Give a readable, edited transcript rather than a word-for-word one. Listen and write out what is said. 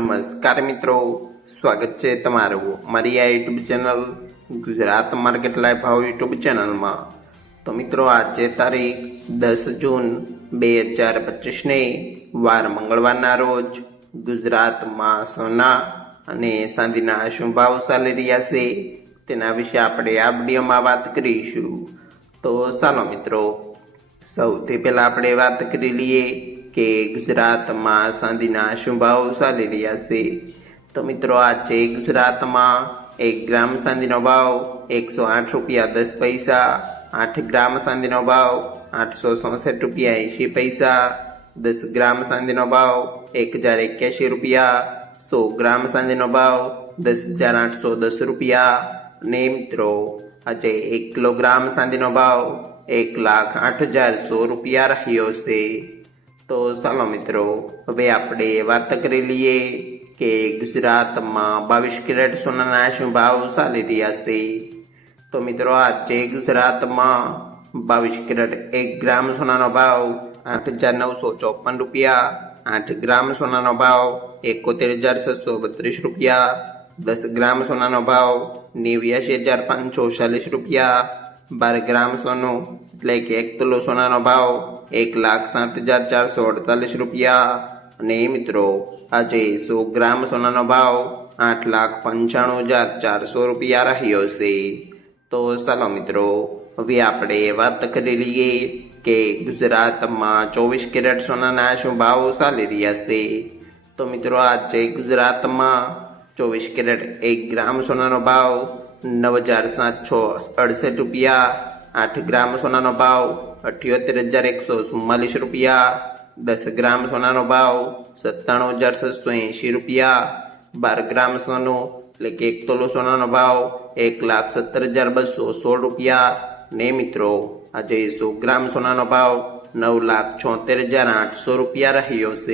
નમસ્કાર મિત્રો, સ્વાગત છે તમારું મારી આ YouTube channel Gujarat market live ભાવ યુટ્યુબ ચેનલમાં। તો મિત્રો આજે તારીખ 10 જૂન 2025ને વાર મંગળવારના રોજ ગુજરાતમાં સોના અને ચાંદીના શું ભાવ ચાલી રહ્યા છે તેના વિશે આપણે આ વિડીયોમાં વાત કરીશું। તો ચાલો મિત્રો, સૌથી પહેલા આપણે વાત કરી લઈએ કે ગુજરાતમાં ચાંદીના શું ભાવ ચાલી રહ્યા છે। તો મિત્રો આજે ગુજરાતમાં 1 ગ્રામ ચાંદીનો ભાવ 108 રૂપિયા 10 પૈસા, 8 ગ્રામ ચાંદીનો ભાવ 864 રૂપિયા 80 પૈસા, 10 ગ્રામ ચાંદીનો ભાવ 1081 રૂપિયા, 100 ગ્રામ ચાંદીનો ભાવ 10,810 રૂપિયા અને મિત્રો આજે 1 કિલોગ્રામ ચાંદીનો ભાવ 1,08,100 રૂપિયા રહ્યો છે। તો ચાલો મિત્રો, હવે આપણે વાત કરી લઈએ કે ગુજરાતમાં 22 કેરેટ સોનાના શું ભાવ ચાલી રહ્યા છે। તો મિત્રો આજે ગુજરાતમાં 22 કેરેટ 1 ગ્રામ સોનાનો ભાવ 8,954 રૂપિયા, 8 ગ્રામ સોનાનો ભાવ 71,632 રૂપિયા, 10 ગ્રામ સોનાનો ભાવ 89,540 રૂપિયા, 12 ગ્રામ સોનું એટલે કે 1 તોલો સોનાનો ભાવ 1,07,448 રૂપિયા અને મિત્રો આજે 100 ગ્રામ સોનાનો ભાવ 8,95,400 રૂપિયા રહ્યો છે। તો ચાલો મિત્રો, હવે આપણે વાત કરી લઈએ કે ગુજરાતમાં 24 કેરેટ સોનાના શું ભાવ ચાલી રહ્યા છે। તો મિત્રો આજે ગુજરાતમાં 24 કેરેટ 1 ગ્રામ સોનાનો ભાવ 9,768 રૂપિયા, 8 ગ્રામ સોનાનો ભાવ 78,144 રૂપિયા, 10 ગ્રામ સોનાનો ભાવ 97,680 રૂપિયા, 12 ગ્રામ સોનું એટલે કે 1 તોલો સોનાનો ભાવ 1,70,216 રૂપિયા ને મિત્રો આજે 100 ગ્રામ સોનાનો ભાવ 9,76,800 રૂપિયા રહ્યો છે।